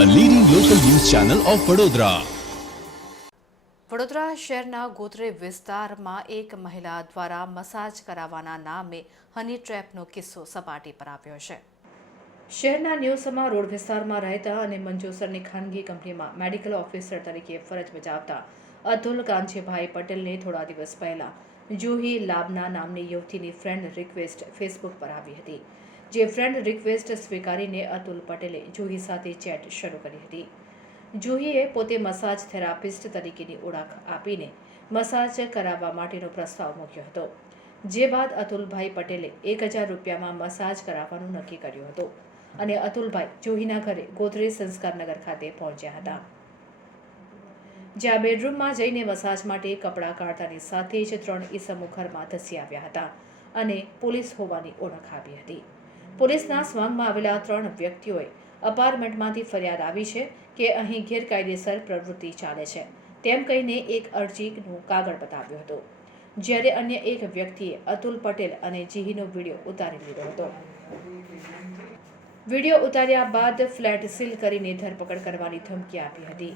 Channel of Vadodara Vadodara શહેરના ગોત્રે વિસ્તારમાં એક મહિલા દ્વારા મસાજ કરાવવાના નામે હની ટ્રેપનો કિસ્સો સપાટી પર આવ્યો છે. શહેરના ન્યૂઝમાં રોડ વિસ્તારમાં રહેતા અને મંજુસરની ખાનગી કંપનીમાં મેડિકલ ઓફિસર તરીકે ફરજ બજાવતા અતુલ કાંજીભાઈ પટેલને થોડા દિવસ પહેલા જુહી લાબના નામની યુવતીની ફ્રેન્ડ રિક્વેસ્ટ ફેસબુક પર આવી હતી. જે ફ્રેન્ડ રિક્વેસ્ટ સ્વીકારીને અતુલ પટેલે જુહી સાથે ચેટ શરૂ કરી હતી. જુહીએ પોતે મસાજ થેરાપિસ્ટ તરીકેની ઓળખ આપીને મસાજ કરાવવા માટેનો પ્રસ્તાવ મૂક્યો હતો. જે બાદ અતુલભાઈ પટેલે એક હજાર રૂપિયામાં મસાજ કરાવવાનું નક્કી કર્યું હતું અને અતુલભાઈ જુહીના ઘરે ગોદરેજ સંસ્કારનગર ખાતે પહોંચ્યા હતા. જ્યાં બેડરૂમમાં જઈને મસાજ માટે કપડાં કાઢતાની સાથે જ ત્રણ ઈસમો ઘરમાં ધસી આવ્યા હતા અને પોલીસ હોવાની ઓળખ આપી હતી. પોલીસના સ્વાંગમાં આવેલા ત્રણ વ્યક્તિઓએ અપાર્ટમેન્ટમાંથી ફરિયાદ આવી છે કે અહીં ગેરકાયદેસર પ્રવૃત્તિ ચાલે છે. તેમ કહીને એક અરજીનું કાગળ બતાવ્યો હતો. જ્યારે અન્ય એક વ્યક્તિએ અતુલ પટેલ અને જીહીનો વીડિયો ઉતારી લીધો હતો. વીડિયો ઉતાર્યા બાદ ફ્લેટ સીલ કરીને ધરપકડ કરવાની ધમકી આપી હતી.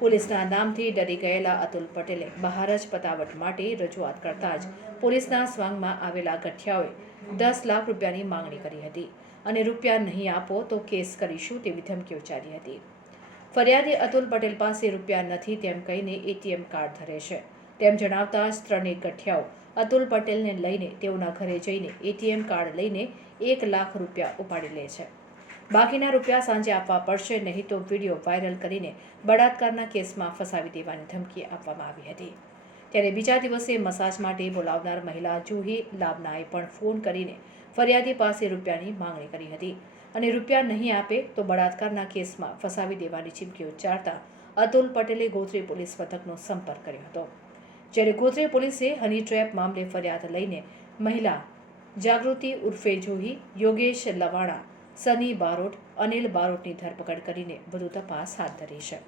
પોલીસના નામથી ડરી ગયેલા અતુલ પટેલે બહાર જ પતાવટ માટે રજૂઆત કરતા જ પોલીસના સ્વાંગમાં આવેલા ગઠિયાઓએ દસ લાખ રૂપિયાની માંગણી કરી હતી અને રૂપિયા નહીં આપો તો કેસ કરીશું તેવી ધમકી ઉચ્ચારી હતી. ફરિયાદી અતુલ પટેલ પાસે રૂપિયા નથી તેમ કહીને એટીએમ કાર્ડ ધરે છે. તેમ જણાવતા ત્રણેય ગઠિયાઓ અતુલ પટેલને લઈને તેઓના ઘરે જઈને એટીએમ કાર્ડ લઈને એક લાખ રૂપિયા ઉપાડી લે છે. બાકીના રૂપિયા સાંજે આપવા પડશે, નહીં તો વીડિયો વાયરલ કરીને બળાત્કારના કેસમાં ફસાવી દેવાની ધમકી આપવામાં આવી હતી. ત્યારે બીજા દિવસે મસાજ માટે બોલાવનાર મહિલા જુહી લાબનાએ પણ ફોન કરીને ફરિયાદી પાસે રૂપિયાની માંગણી કરી હતી. અને રૂપિયા નહીં આપે તો બળાત્કારના કેસમાં ફસાવી દેવાની ચીમકી ઉચ્ચારતા અતુલ પટેલે ગોત્રી પોલીસ મથકનો સંપર્ક કર્યો હતો. જ્યારે ગોત્રી પોલીસે હની ટ્રેપ મામલે ફરિયાદ લઈને મહિલા જાગૃતિ ઉર્ફે જોહી યોગેશ લવાણા સની બારોટ અનિલ બારોટની ધરપકડ કરીને વધુ તપાસ હાથ ધરી છે.